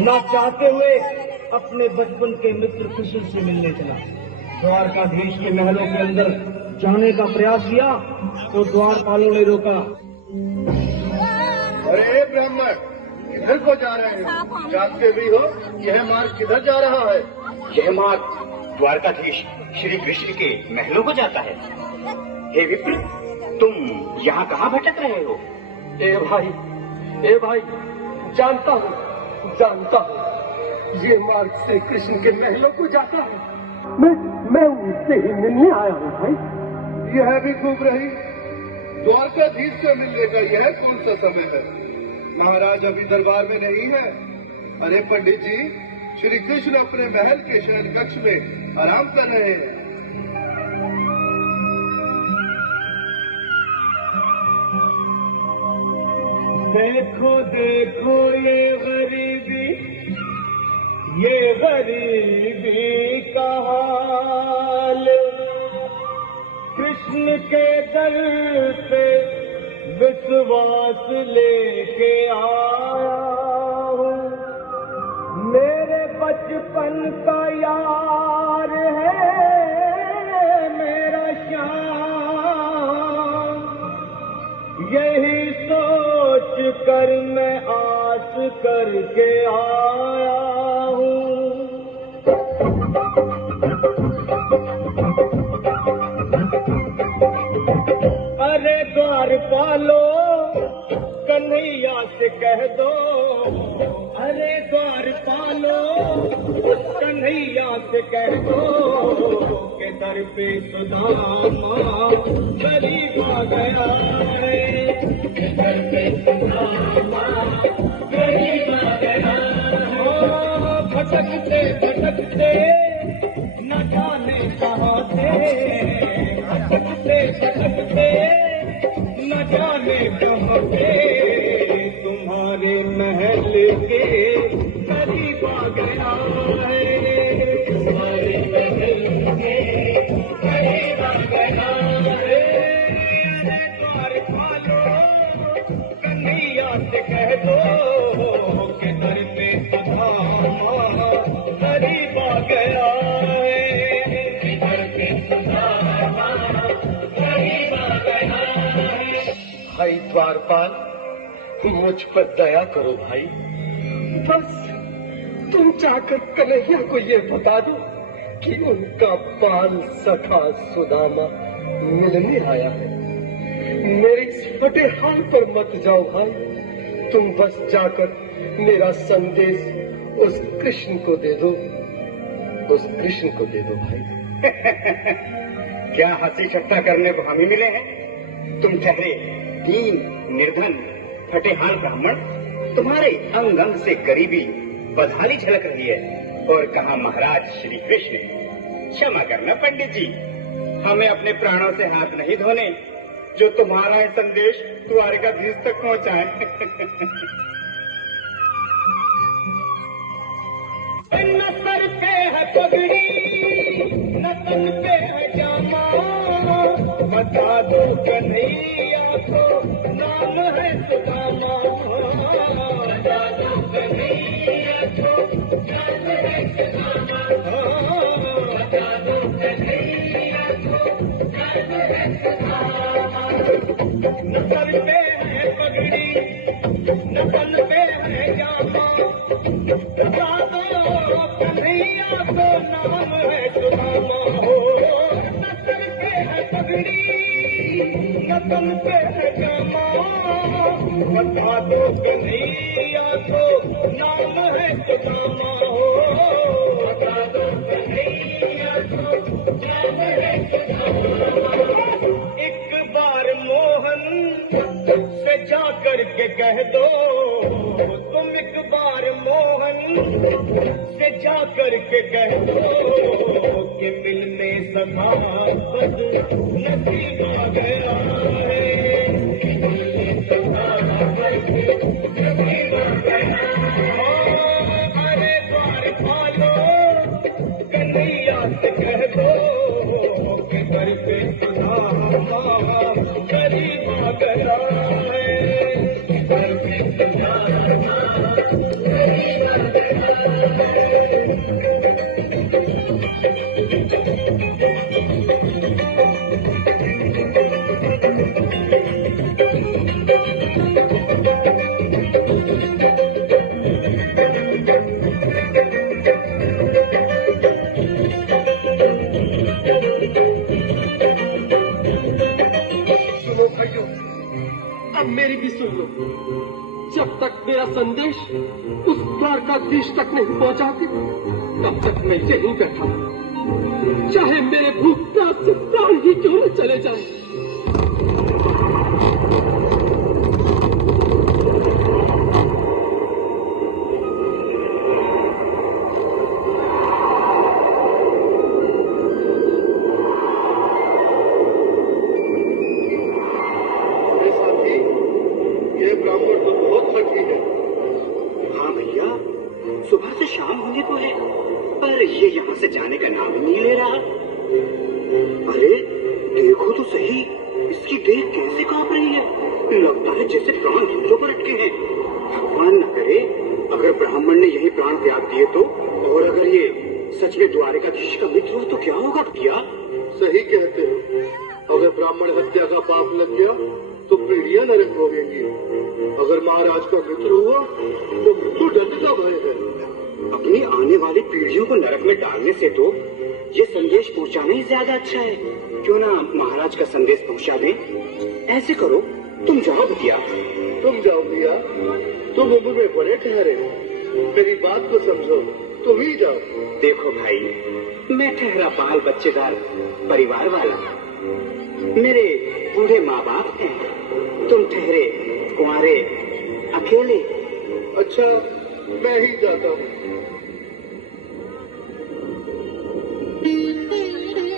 ना चाहते हुए अपने बचपन के मित्र कृष्ण से मिलने चला। द्वारकाधीश के महलों के अंदर जाने का प्रयास किया तो द्वारपालों ने रोका। अरे ब्राह्मण, किधर को जा रहे हैं? जानते भी हो यह मार्ग किधर जा रहा है? यह मार्ग द्वारकाधीश श्री कृष्ण के महलों को जाता है। हे विप्र, तुम यहाँ कहाँ भटक रहे हो? ए भाई, जानता हूँ ये मार्ग श्री कृष्ण के महलों को जाता है। मैं उनसे ही मिलने आया हूँ भाई। यह भी खूब रही, द्वारकाधीश से मिलने का यह कौन सा समय है? महाराज अभी दरबार में नहीं है। अरे पंडित जी, श्री कृष्ण अपने महल के शयन कक्ष में आराम कर रहे हैं। देखो देखो ये गरीबी का हाल, कृष्ण के दर पे विश्वास लेके आया हूँ। मेरे बचपन का यार है मेरा श्याम, यही सोच कर मैं आस करके आया हूँ। अरे द्वारपालो, कन्हैया से कह दो। अरे द्वारपालो, कन्हैया से कह दो के दर पे सुदामा गरीब आ गया है। दर पे सुदामा गरीब आ गया है। भटकते भटकते न जाने कहाँ थे, भटकते भटकते न जाने कहाँ थे, तुम्हारे महल के करीब आ गया है। तुम्हारे महल के करीब आ गया है। द्वारपालो, कन्हैया से कह दो के दर पे सुदामा करीब आ गया है। दर पे सुदामा करीब आ गया है। भाई द्वारपाल, मुझ पर दया करो भाई। बस तुम जाकर कन्हैया को ये बता दो कि उनका बाल सखा सुदामा मिलने आया है। मेरे इस फटे हाल पर मत जाओ भाई, तुम बस जाकर मेरा संदेश उस कृष्ण को दे दो, उस कृष्ण को दे दो भाई। क्या हंसी ठट्टा करने को हम ही मिले हैं? तुम ठहरे दीन निर्धन फटेहाल ब्राह्मण, तुम्हारे अंग अंग से गरीबी बदहाली झलक रही है। और कहा महाराज श्री कृष्ण। क्षमा करना पंडित जी, हमें अपने प्राणों से हाथ नहीं धोने जो तुम्हारा संदेश द्वारकाधीश तक पहुंचाए। न सर पे है पगड़ी, न तन पे है जामा, बता दो कन्हैया को नाम है सुदामा। बता दो कन्हैया को नाम है सुदामा। बता दो कन्हैया को नाम है सुदामा। न सर पे है पगड़ी, न तन पे है जामा, बता दो कन्हैया को नाम है सुदामा। न सर पे है पगड़ी, न तन पे है जामा, बता दो कन्हैया को नाम है सुदामा। बता दो कन्हैया को नाम है सुदामा। एक बार मोहन से जा करके कह दो, तुम एक बार मोहन से जा करके कह दो कि मिलने सखा बद नसीब आ गया है। मिलने सखा बद नसीब आ गया है। अरे द्वारपालो, कन्हैया से कह दो कि दर पे सुदामा करीब आ गया है। दर पे सुदामा करीब आ गया। सुनो भाइयों, अब मेरी भी सुन लो। जब तक मेरा संदेश उस द्वारकाधीश तक नहीं पहुंचाते, तब तक मैं यहीं बैठा, चाहे मेरे भूख प्यास से प्राण ही क्यों न चले जाए। सुबह से शाम होने को है, पर ये यहाँ से जाने का नाम ही नहीं ले रहा। अरे देखो तो सही, इसकी देह कैसे कांप रही है। लगता है जैसे प्राण धुंधों पर अटके हैं। भगवान न करे अगर ब्राह्मण ने यही प्राण त्याग दिए तो, और अगर ये सच में द्वारकाधीश का मित्र हो तो क्या होगा भैया? सही कहते हो। अगर ब्राह्मण हत्या का पाप लग गया तो पीढ़ियां नरक भोगेंगी। अगर महाराज का मित्र हुआ तो मृत्यु दंड का भय है। अपनी आने वाली पीढ़ियों को नरक में डालने से तो ये संदेश पहुंचाना ही ज्यादा अच्छा है। क्यों ना महाराज का संदेश पहुंचा दें। ऐसे करो, तुम जाओ भैया। तुम जाओ भैया, तुम उम्र में बड़े ठहरे, मेरी बात को समझो, तुम ही जाओ। देखो भाई, मैं ठहरा बाल बच्चेदार परिवार वाला, मेरे बूढ़े माँ बाप हैं। तुम ठहरे कुंवारे अकेले। अच्छा, मैं ही जाता हूँ।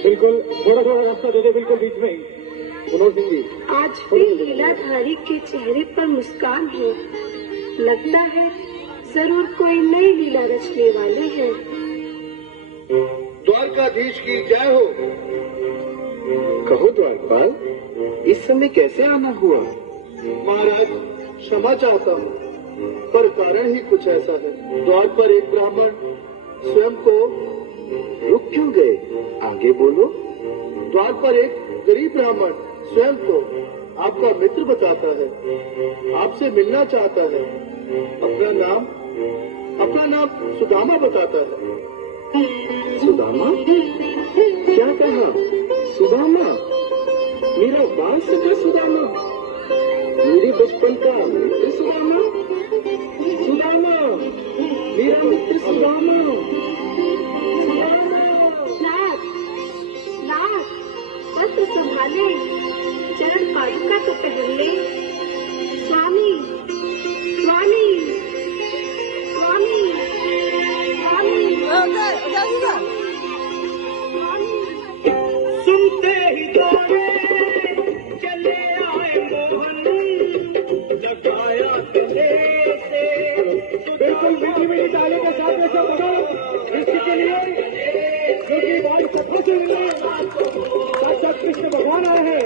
बिल्कुल, थोड़ा थोड़ा रास्ता दे दे, बिल्कुल बीच में ही। मनोज सिंह जी, आज भी लीलाधारी के चेहरे पर मुस्कान है। लगता है जरूर कोई नई लीला रचने वाले हैं। द्वारकाधीश की जय हो। कहो द्वारपाल, इस समय कैसे आना हुआ? महाराज, क्षमा चाहता हूँ, पर कारण ही कुछ ऐसा है। द्वार पर एक ब्राह्मण स्वयं को रुक क्यों गए? आगे बोलो। द्वार पर एक गरीब ब्राह्मण स्वयं को आपका मित्र बताता है, आपसे मिलना चाहता है। अपना नाम सुदामा बताता है। सुदामा? क्या कहा? सुदामा? मेरा बाल सका सुदामा? मेरे बचपन का मित्र सुदामा? सुदामा, मेरा मित्र सुदामा। हाथ तो संभाले, चरण पादुका तो पहन ले। स्वामी, स्वामी, स्वामी, सुनते ही दौड़े चले आए मोहन, लगाया गले से। बिल्कुल मीठी मीठी ताली के साथ में सब बताओ इसके लिए, क्योंकि बाल कथों से मिलने साक्षात कृष्ण भगवान आए हैं।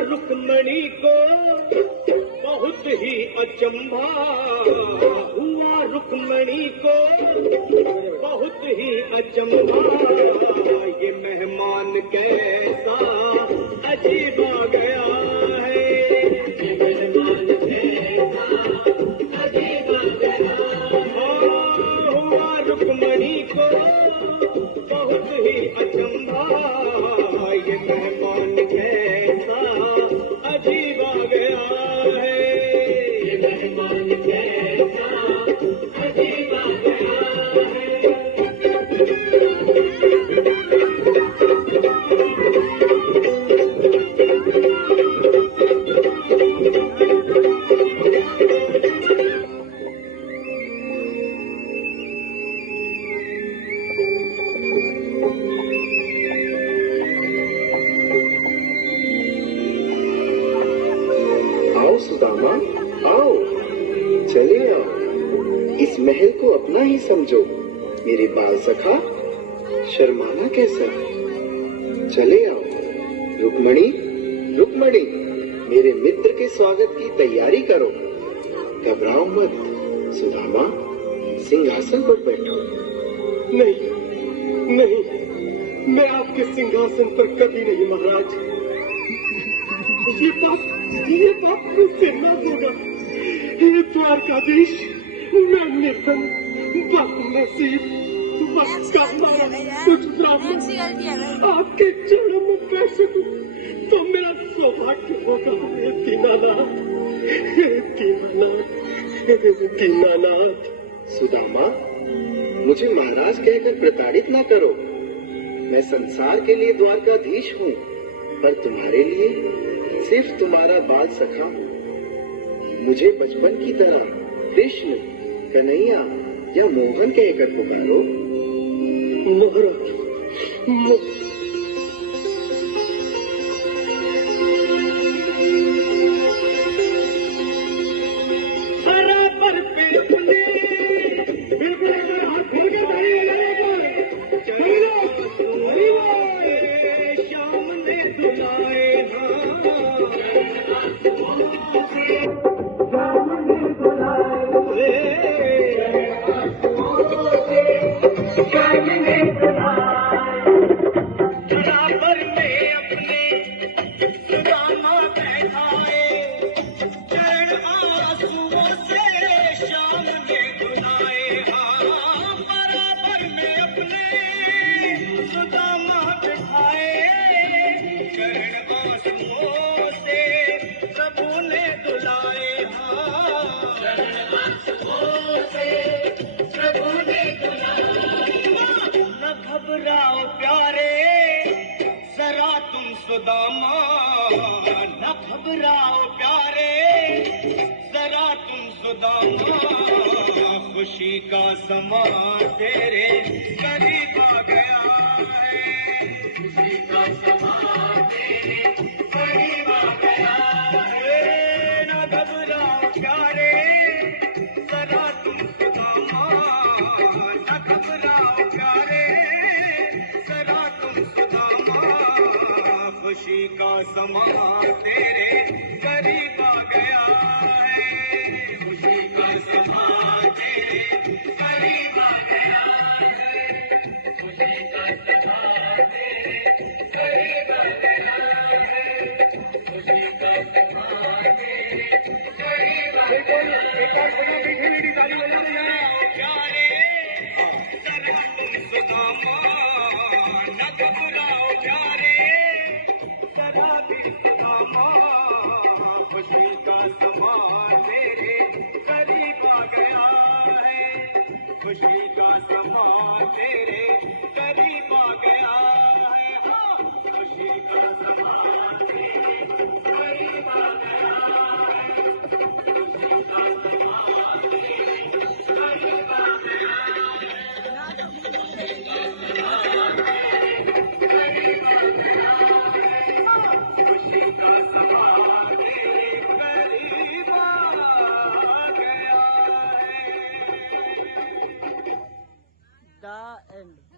रुक्मणी को बहुत ही अचंभा हुआ, रुक्मणी को बहुत ही अचंभा। ये मेहमान कैसा अजीब आ गया है, ये मेहमान कैसा अजीब आ गया। हुआ रुक्मणी को बहुत ही अचंभा, ये मेहमान कैसा अजीब आ गया है, ये मेहमान कैसा अजीब आ गया है। आओ, चले आओ, इस महल को अपना ही समझो। मेरे बाल सखा, शर्माना कैसा? चले आओ। रुक्मणी, रुक्मणी, मेरे मित्र के स्वागत की तैयारी करो। घबराओ मत। सुदामा, सिंहासन पर बैठो। नहीं नहीं, मैं आपके सिंहासन पर कभी नहीं महाराज। ये बात मुझसे न होगा। ये द्वारकाधीश, मैं निर्धन, बदनसीब, बदकारा, कुछ ब्राह्मण आपके चरणों में बैठ सकूं तो मेरा सौभाग्य होगा। हे दीनानाथ, हे दीनानाथ, हे दीनानाथ। सुदामा, मुझे महाराज कहकर प्रताड़ित ना करो। मैं संसार के लिए द्वारकाधीश हूँ, पर तुम्हारे लिए सिर्फ तुम्हारा बाल सखा हूँ। मुझे बचपन की तरह कृष्ण, कन्हैया या मोहन कहकर पुकारो। महाराज, बराबर बिल्कुल श्याम ने दुलाए बराबर में अपने सुदामा बैठाए, चरण आंसुओं से श्याम ने धुलाए। बराबर में अपने सुदामा बैठाए, चरण आंसुओं से प्रभु ने धुलाए। चरण आंसुओं से प्रभु ने धुलाए। न घबराओ प्यारे, जरा तुम सुदामा, न घबराओ प्यारे, जरा तुम सुदामा। खुशी का समा तेरे करीब आ गया है, खुशी का समा तेरे करीब आ गया है। न घबराओ प्यारे, जरा तुम सुदामा, न घबराओ प्यारे, जरा तुम सुदामा। खुशी का समा तेरे करीब आ गया है, खुशी का समा तेरे करीब आ गया है, खुशी का समा तेरे करीब आ गया है, खुशी का समा तेरे करीब आ गया प्यारे, जरा तुम सुदामा, न घबराओ प्यारे, जरा भी सुदामा। खुशी का समा तेरे करीब आ गया है, खुशी का समा तेरे करीब आ गया है, खुशी का समा तेरे करीब आ गया है, खुशी का समा तेरे करीब आ गया है, खुशी का समा तेरे करीब आ गया है, खुशी का समा तेरे करीब आ गया है। The end.